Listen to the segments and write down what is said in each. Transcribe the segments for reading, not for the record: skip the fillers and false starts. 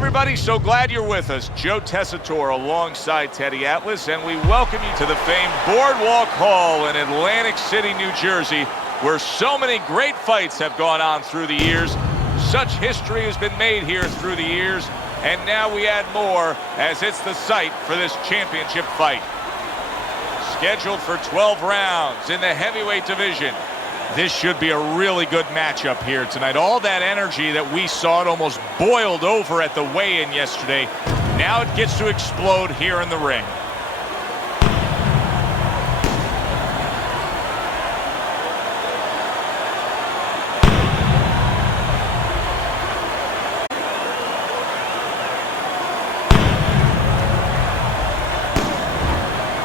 everybody. So glad you're with us. Joe Tessitore alongside Teddy Atlas, and we welcome you to the famed Boardwalk Hall in Atlantic City, New Jersey, where so many great fights have gone on through the years. Such history has been made here through the years, and now we add more as it's the site for this championship fight. Scheduled for 12 rounds in the heavyweight division. This should be a really good matchup here tonight. All that energy that we saw, it almost boiled over at the weigh-in yesterday. Now it gets to explode here in the ring.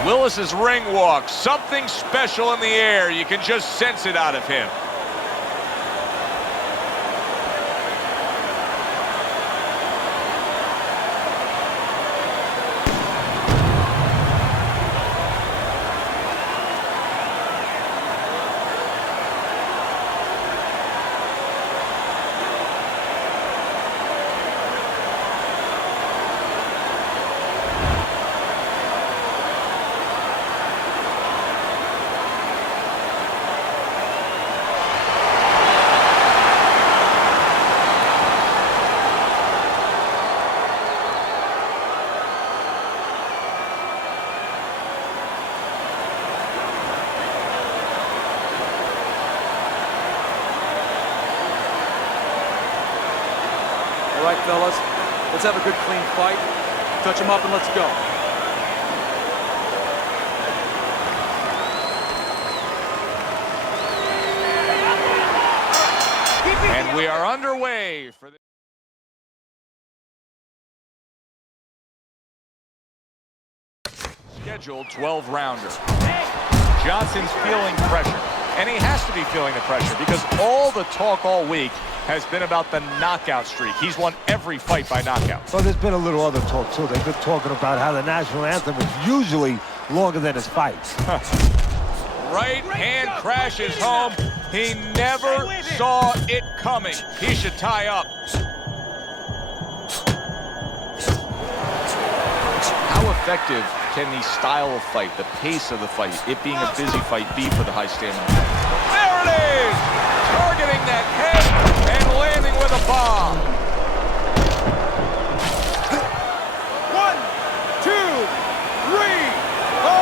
Willis's ring walk, something special in the air. You can just sense it out of him. All right, fellas, let's have a good, clean fight. Touch them up and let's go. And we are underway for the scheduled 12-rounder. Johnson's feeling pressure, and he has to be feeling the pressure because all the talk all week has been about the knockout streak. He's won every fight by knockout. Well, there's been a little other talk, too. They've been talking about how the national anthem is usually longer than his fights. Right hand crashes home. He never saw it coming. He should tie up. How effective can the style of fight, the pace of the fight, it being a busy fight, be for the high stamina? There it is! Targeting that head and landing with a bomb. 1, 2, 3, 4,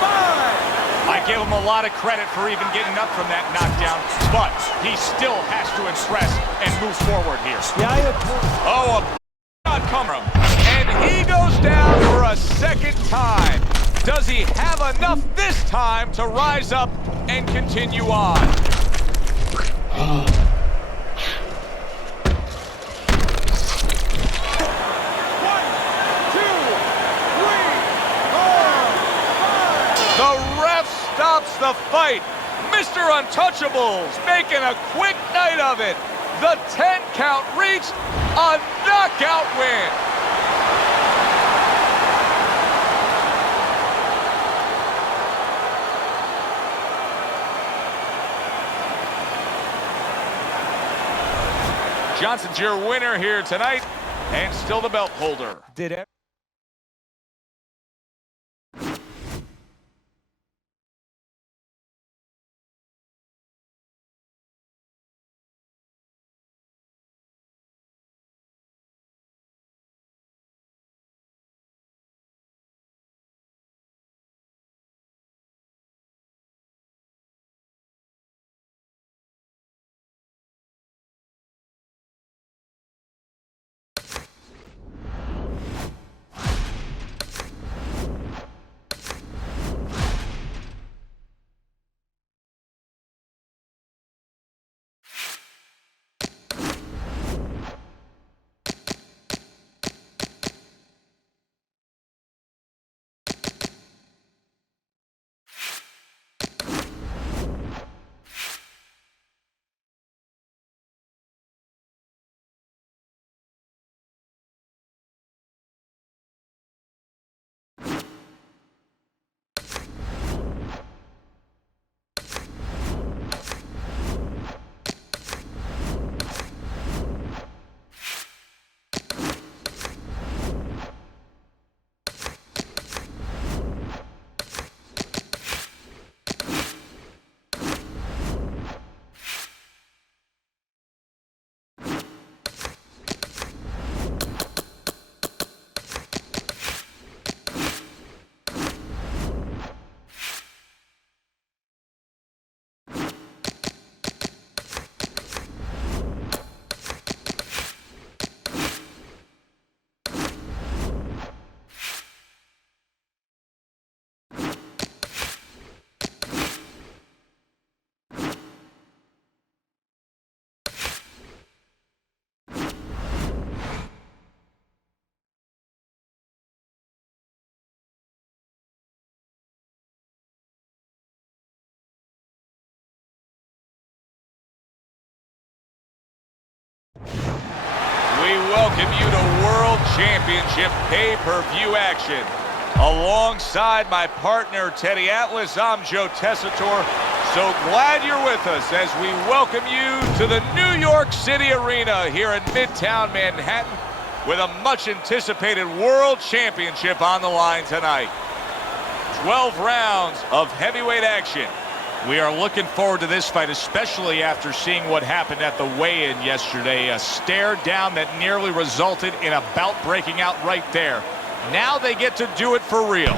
5. I give him a lot of credit for even getting up from that knockdown, but he still has to impress and move forward here. Oh, a comer, and he goes down for a second time. Does he have enough this time to rise up and continue on? The ref stops the fight. Mr. Untouchables making a quick night of it. The 10 count reached, a knockout win. Johnson's your winner here tonight, and still the belt holder. welcome you to World Championship pay-per-view action. Alongside my partner, Teddy Atlas, I'm Joe Tessitore. So glad you're with us as we welcome you to the New York City Arena here in Midtown Manhattan with a much-anticipated World Championship on the line tonight. 12 rounds of heavyweight action. We are looking forward to this fight, especially after seeing what happened at the weigh-in yesterday. A stare down that nearly resulted in a bout breaking out right there. Now they get to do it for real.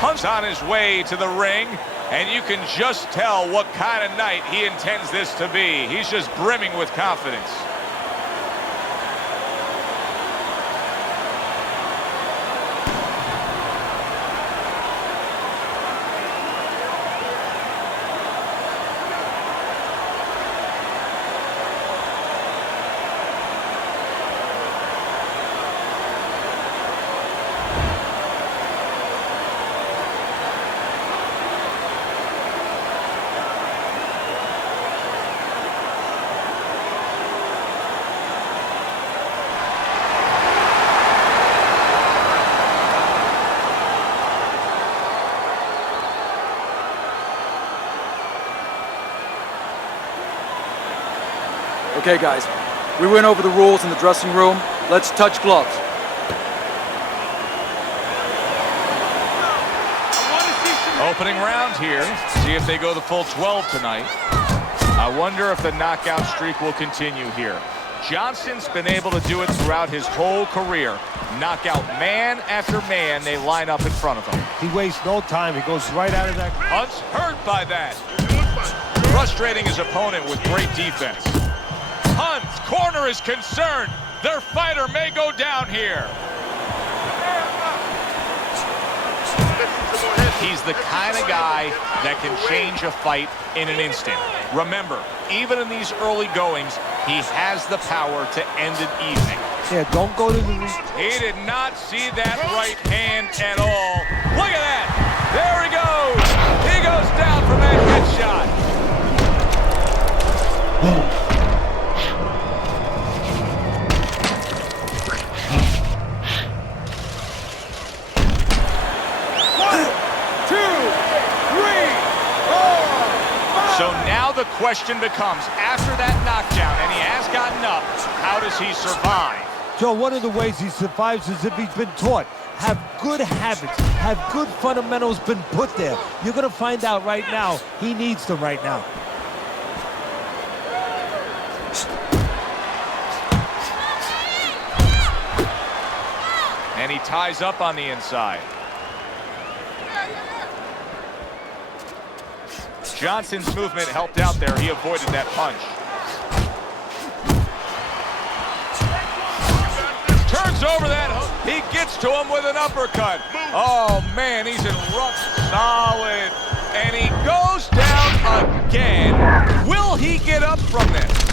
Hunt's on his way to the ring, and you can just tell what kind of night he intends this to be. He's just brimming with confidence. Okay, guys, we went over the rules in the dressing room. Let's touch gloves. Opening round here. See if they go the full 12 tonight. I wonder if the knockout streak will continue here. Johnson's been able to do it throughout his whole career. Knockout man after man, they line up in front of him. He wastes no time. He goes right out of that. Hunt's hurt by that. Frustrating his opponent with great defense. Hunt's corner is concerned. Their fighter may go down here. He's the kind of guy that can change a fight in an instant. Remember, even in these early goings, he has the power to end an evening. Yeah, don't go to the... He did not see that right hand at all. Look at that. There he goes. He goes down from that headshot. So now the question becomes, after that knockdown, and he has gotten up, how does he survive? Joe, one of the ways he survives is if he's been taught. Have good habits, have good fundamentals been put there. You're going to find out right now, he needs them right now. And he ties up on the inside. Johnson's movement helped out there. He avoided that punch. Turns over that hook. He gets to him with an uppercut. Oh, man, he's in rough, solid. And he goes down again. Will he get up from this?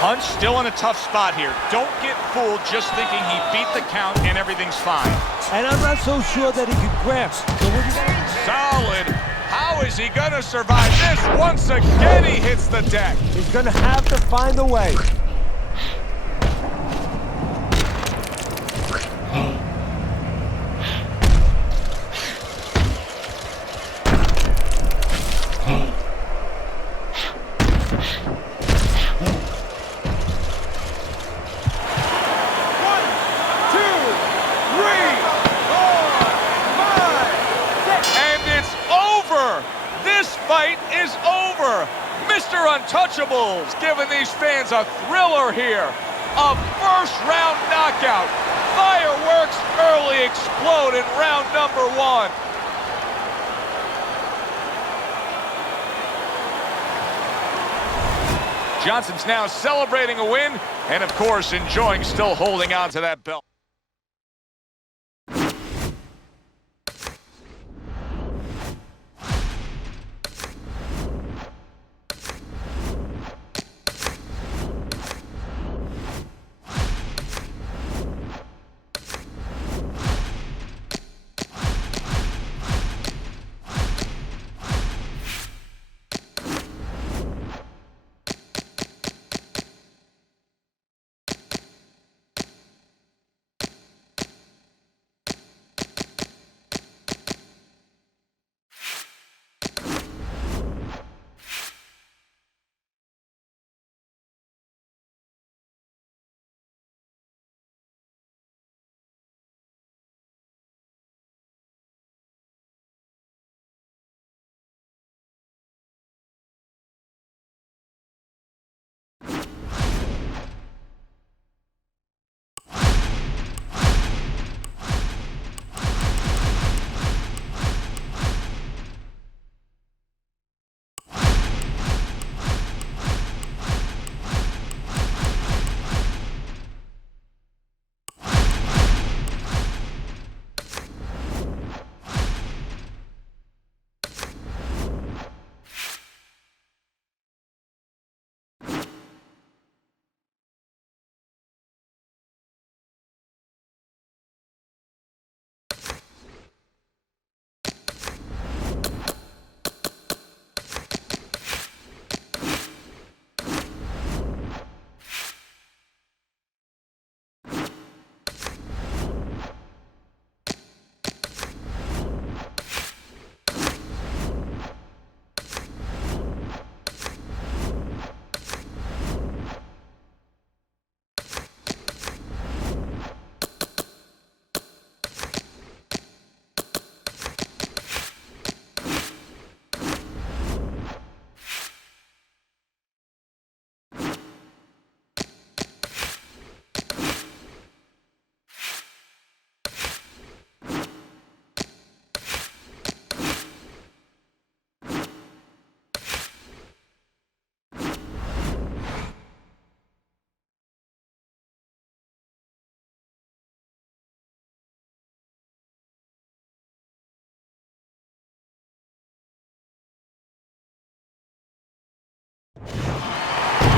Hunt's still in a tough spot here. Don't get fooled just thinking he beat the count and everything's fine. And I'm not so sure that he can grasp. So what do you... Solid. How is he going to survive this? Once again, he hits the deck. He's going to have to find a way. Fight is over. Mr. Untouchables giving these fans a thriller here. A first-round knockout. Fireworks early explode in round number 1. Johnson's now celebrating a win and, of course, enjoying still holding on to that belt.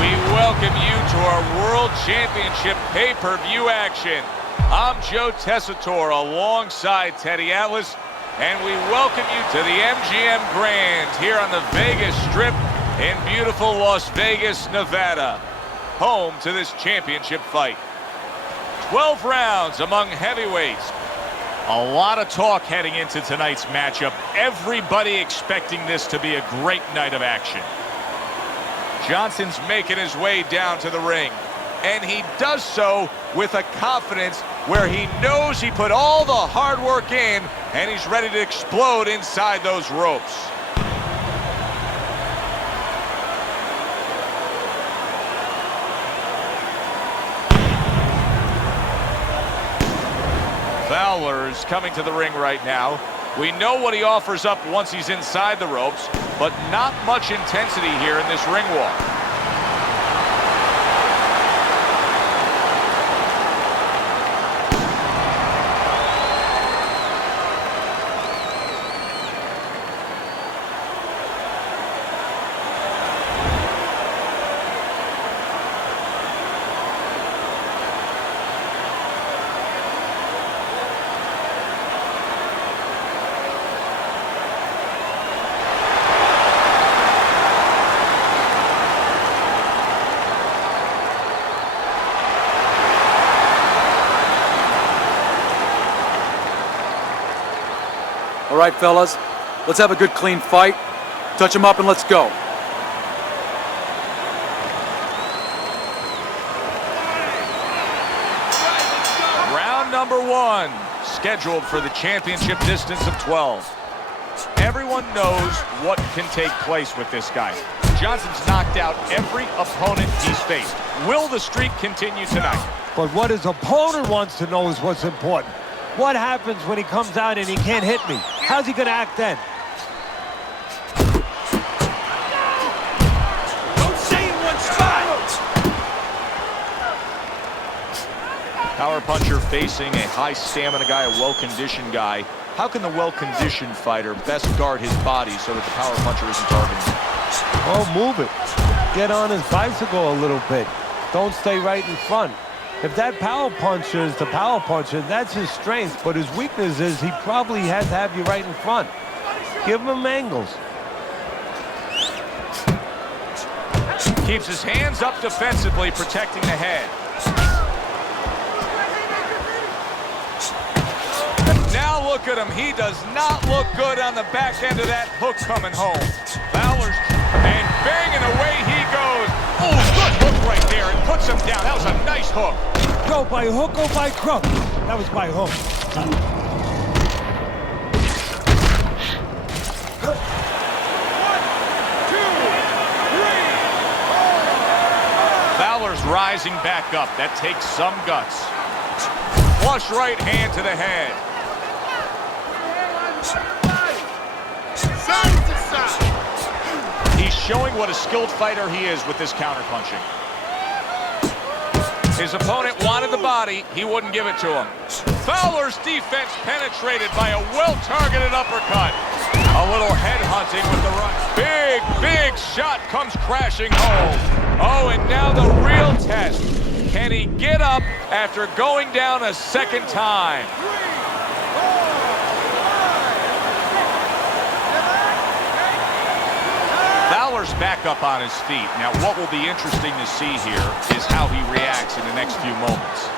We welcome you to our World Championship pay-per-view action. I'm Joe Tessitore alongside Teddy Atlas, and we welcome you to the MGM Grand here on the Vegas Strip in beautiful Las Vegas, Nevada, home to this championship fight. 12 rounds among heavyweights. A lot of talk heading into tonight's matchup. Everybody expecting this to be a great night of action. Johnson's making his way down to the ring, and he does so with a confidence where he knows he put all the hard work in, and he's ready to explode inside those ropes. Fowler is coming to the ring right now. We know what he offers up once he's inside the ropes, but not much intensity here in this ring walk. All right, fellas, let's have a good, clean fight. Touch him up and let's go. Round number one, scheduled for the championship distance of 12. Everyone knows what can take place with this guy. Johnson's knocked out every opponent he's faced. Will the streak continue tonight? But what his opponent wants to know is what's important. What happens when he comes out and he can't hit me? How's he going to act then? Don't stay in one spot! Power puncher facing a high stamina guy, a well-conditioned guy. How can the well-conditioned fighter best guard his body so that the power puncher isn't targeting him? Oh, move it. Get on his bicycle a little bit. Don't stay right in front. If that power puncher is the power puncher, that's his strength. But his weakness is he probably has to have you right in front. Give him angles. Keeps his hands up defensively, protecting the head. Now look at him. He does not look good on the back end of that hook coming home. Fowler's and banging away he goes. Oh, good hook right there. It puts him down. That was a nice hook. Go by hook or by crook. That was by hook. Fowler's rising back up. That takes some guts. Flush right hand to the head. He's showing what a skilled fighter he is with this counterpunching. His opponent wanted the body. He wouldn't give it to him. Fowler's defense penetrated by a well-targeted uppercut. A little head hunting with the right. Big shot comes crashing home. Oh, and now the real test. Can he get up after going down a second time? Fowler's back up on his feet. Now, what will be interesting to see here is how he reacts in the next few moments.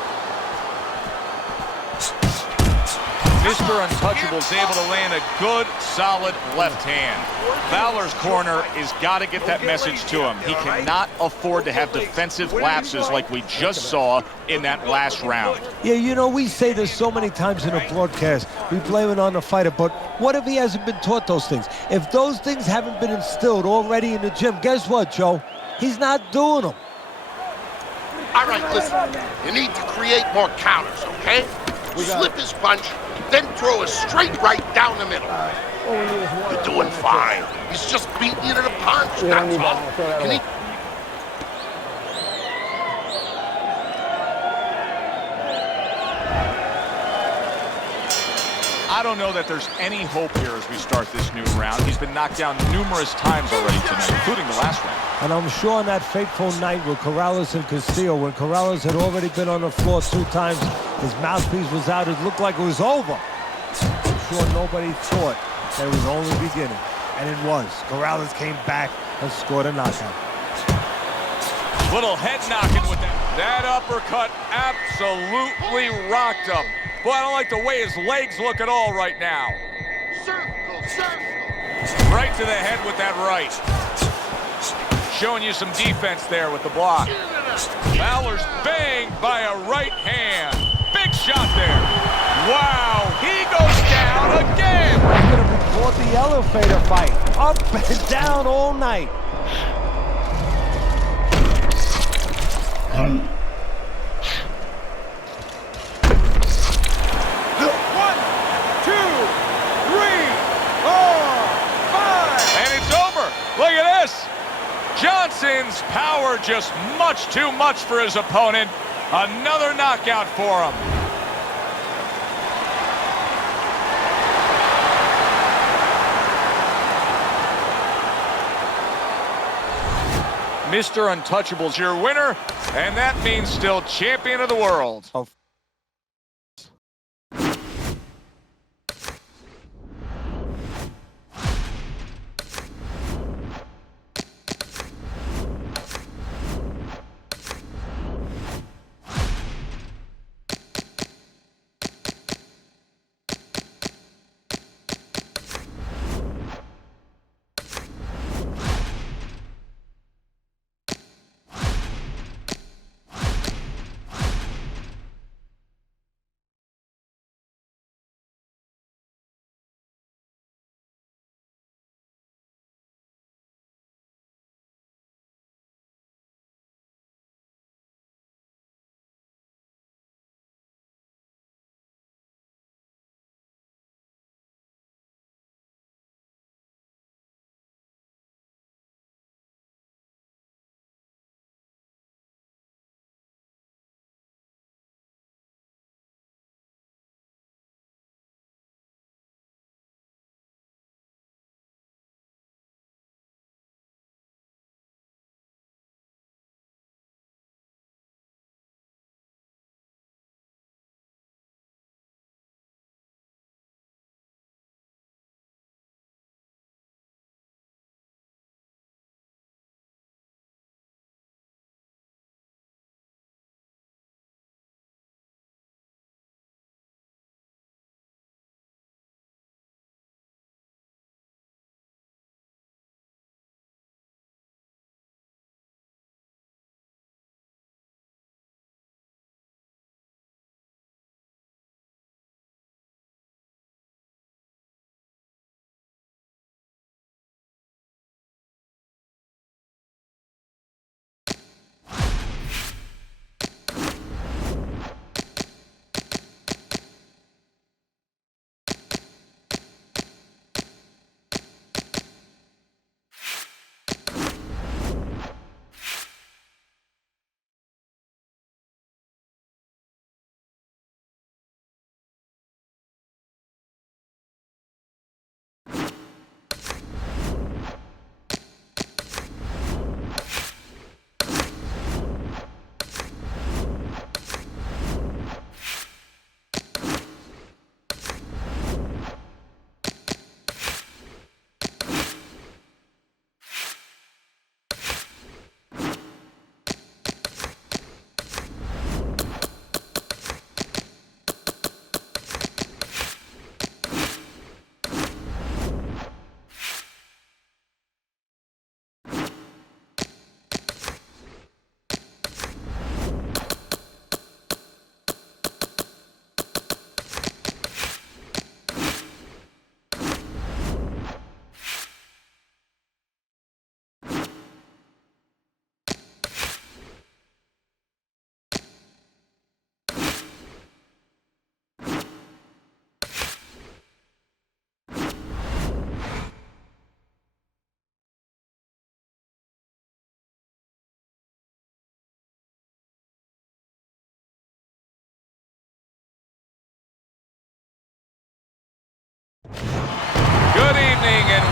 Mr. Untouchable's able to land a good, solid left hand. Fowler's corner is got to get that message to him. He cannot afford to have defensive lapses like we just saw in that last round. Yeah, you know, we say this so many times in a broadcast. We blame it on the fighter, but what if he hasn't been taught those things? If those things haven't been instilled already in the gym, guess what, Joe? He's not doing them. All right, listen. You need to create more counters, okay? Slip his punch, then throw a straight right down the middle. You're doing fine. He's just beating you to the punch, that's all. You need... I don't know that there's any hope here as we start this new round. He's been knocked down numerous times already tonight, including the last round. And I'm sure on that fateful night with Corrales and Castillo, when Corrales had already been on the floor 2 times, his mouthpiece was out, it looked like it was over. I'm sure nobody thought that it was only beginning. And it was. Corrales came back and scored a knockout. Little head knocking with that. That uppercut absolutely rocked him. Boy, I don't like the way his legs look at all right now. Circle. Right to the head with that right. Showing you some defense there with the block. Fowler's banged by a right hand. Big shot there. Wow, he goes down again. We're going to report the elevator fight. Up and down all night. Look at this. Johnson's power just much too much for his opponent. Another knockout for him. Mr. Untouchable's your winner, and that means still champion of the world.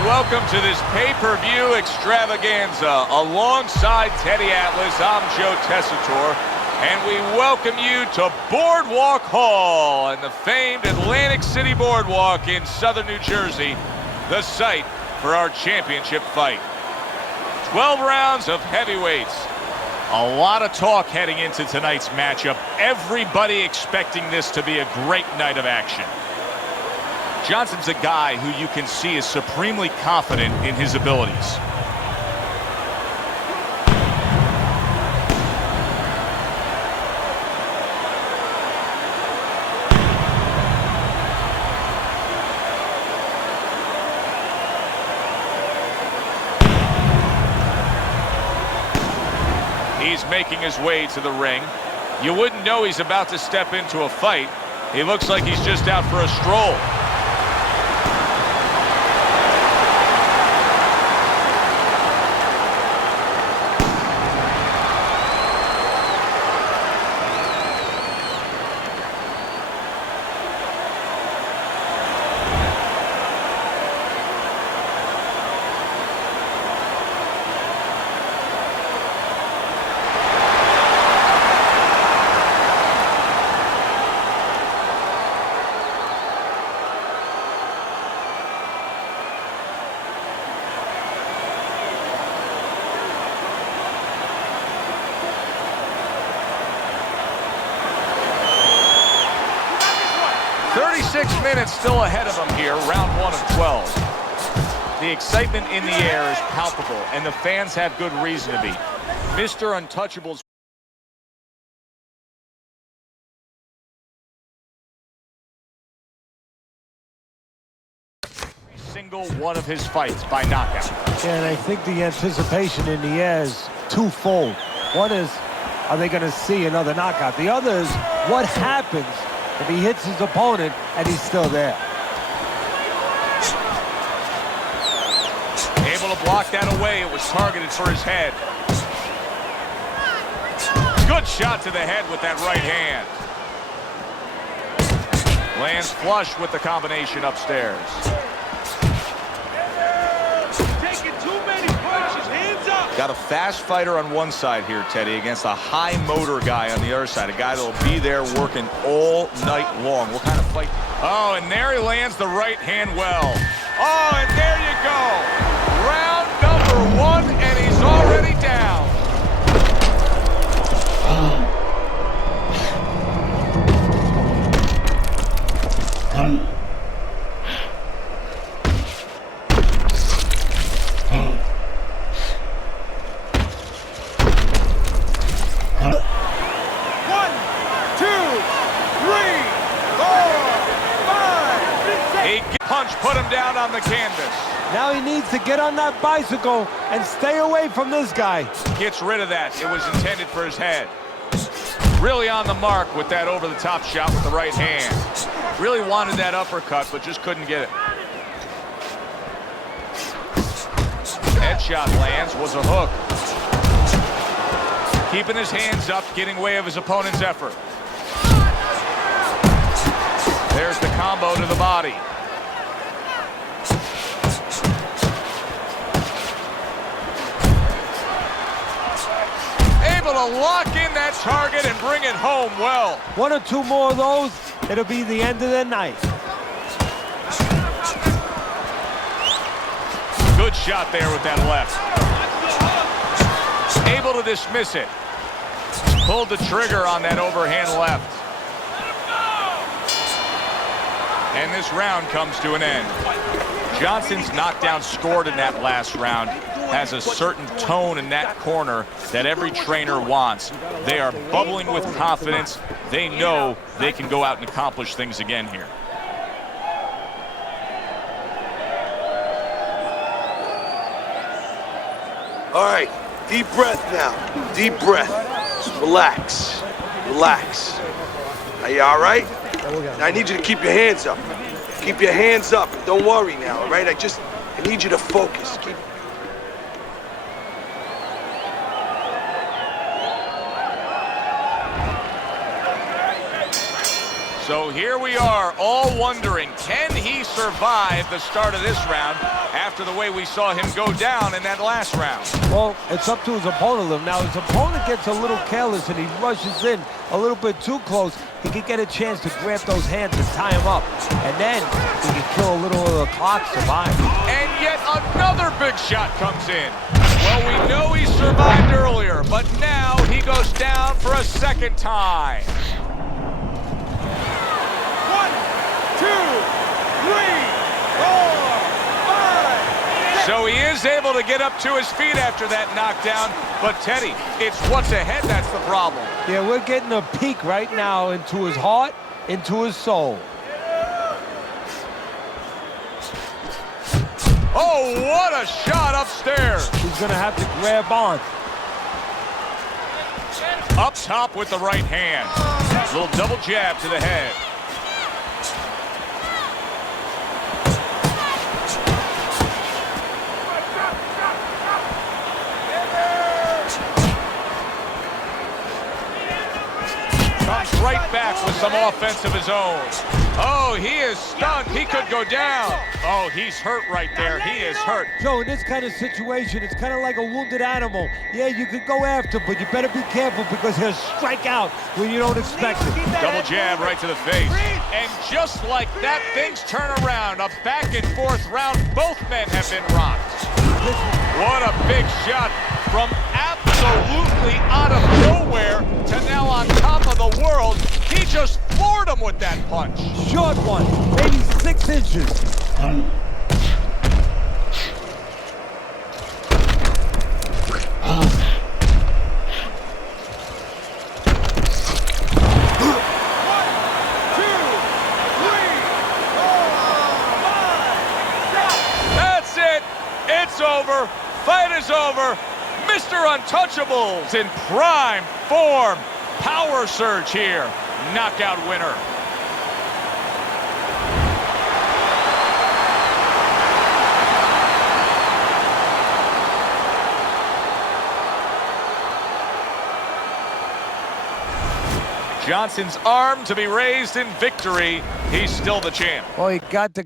welcome to this pay-per-view extravaganza. Alongside Teddy Atlas, I'm Joe Tessitore, and we welcome you to Boardwalk Hall and the famed Atlantic City Boardwalk in southern New Jersey, the site for our championship fight. 12 rounds of heavyweights. A lot of talk heading into tonight's matchup. Everybody expecting this to be a great night of action. Johnson's a guy who you can see is supremely confident in his abilities. He's making his way to the ring. You wouldn't know he's about to step into a fight. He looks like he's just out for a stroll. Minutes still ahead of him here, round 1 of 12. The excitement in the air is palpable, and the fans have good reason to be. Mr. Untouchable's single one of his fights by knockout. And I think the anticipation in the air is twofold. One is, are they going to see another knockout? The other is, what happens if he hits his opponent and he's still there? Able to block that away. It was targeted for his head. Good shot to the head with that right hand. Lands flush with the combination upstairs. Taking too many punches. Hands up. Got a fast fighter on one side here, Teddy, against a high motor guy on the other side. A guy that will be there working all night long. What kind of fight? Oh, and there he lands the right hand well. Oh, and there you go. Round number 1, and he's already down. Put him down on the canvas. Now he needs to get on that bicycle and stay away from this guy. Gets rid of that. It was intended for his head. Really on the mark with that over-the-top shot with the right hand. Really wanted that uppercut, but just couldn't get it. Headshot lands, was a hook. Keeping his hands up, getting way of his opponent's effort. There's the combo to the body. Able to lock in that target and bring it home well. 1 or 2 more of those, it'll be the end of the night. Good shot there with that left. Able to dismiss it. Pulled the trigger on that overhand left. And this round comes to an end. Johnson's knockdown scored in that last round has a certain tone in that corner that every trainer wants. They are bubbling with confidence. They know they can go out and accomplish things again here. All right, deep breath now. Deep breath. Just relax. Relax. Are you all right? Now I need you to keep your hands up. Keep your hands up. Don't worry now, all right? I need you to focus. So here we are, all wondering, can he survive the start of this round after the way we saw him go down in that last round? Well, it's up to his opponent. Now, his opponent gets a little careless and he rushes in a little bit too close. He could get a chance to grab those hands and tie him up. And then he can kill a little of the clock, survive. And yet another big shot comes in. Well, we know he survived earlier, but now he goes down for a second time. 1, 2, 3, 4, 5. So he is able to get up to his feet after that knockdown. But Teddy, it's what's ahead that's the problem. Yeah, we're getting a peek right now into his heart, into his soul. Oh, what a shot upstairs. He's gonna have to grab on. Up top with the right hand. Little double jab to the head. Comes right back with some offense of his own. Oh, he is stunned. He could go down. Oh, he's hurt right there. He is hurt. Joe, in this kind of situation, it's kind of like a wounded animal. Yeah, you could go after, but you better be careful because he'll strike out when you don't expect it. Double jab right to the face. And just like that, things turn around. A back and forth round. Both men have been rocked. What a big shot from absolutely out of nowhere to now on top of the world. He just floored him with that punch. Short one, maybe 6 inches. That's it. It's over. Fight is over. Mr. Untouchables in prime form. Power surge here. Knockout winner. Johnson's arm to be raised in victory. He's still the champ. Oh, he got the